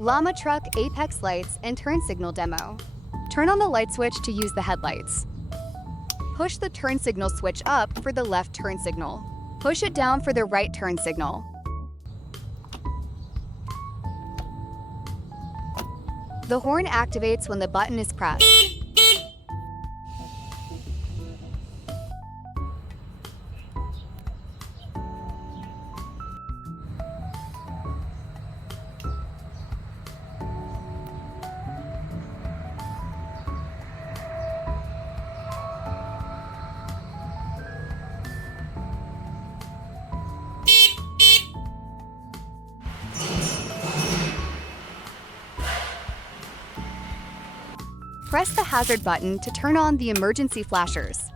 Llama truck apex lights and turn signal demo. Turn on the light switch to use the headlights. Push the turn signal switch up for the left turn signal. Push it down for the right turn signal. The horn activates when the button is pressed. Press the hazard button to turn on the emergency flashers.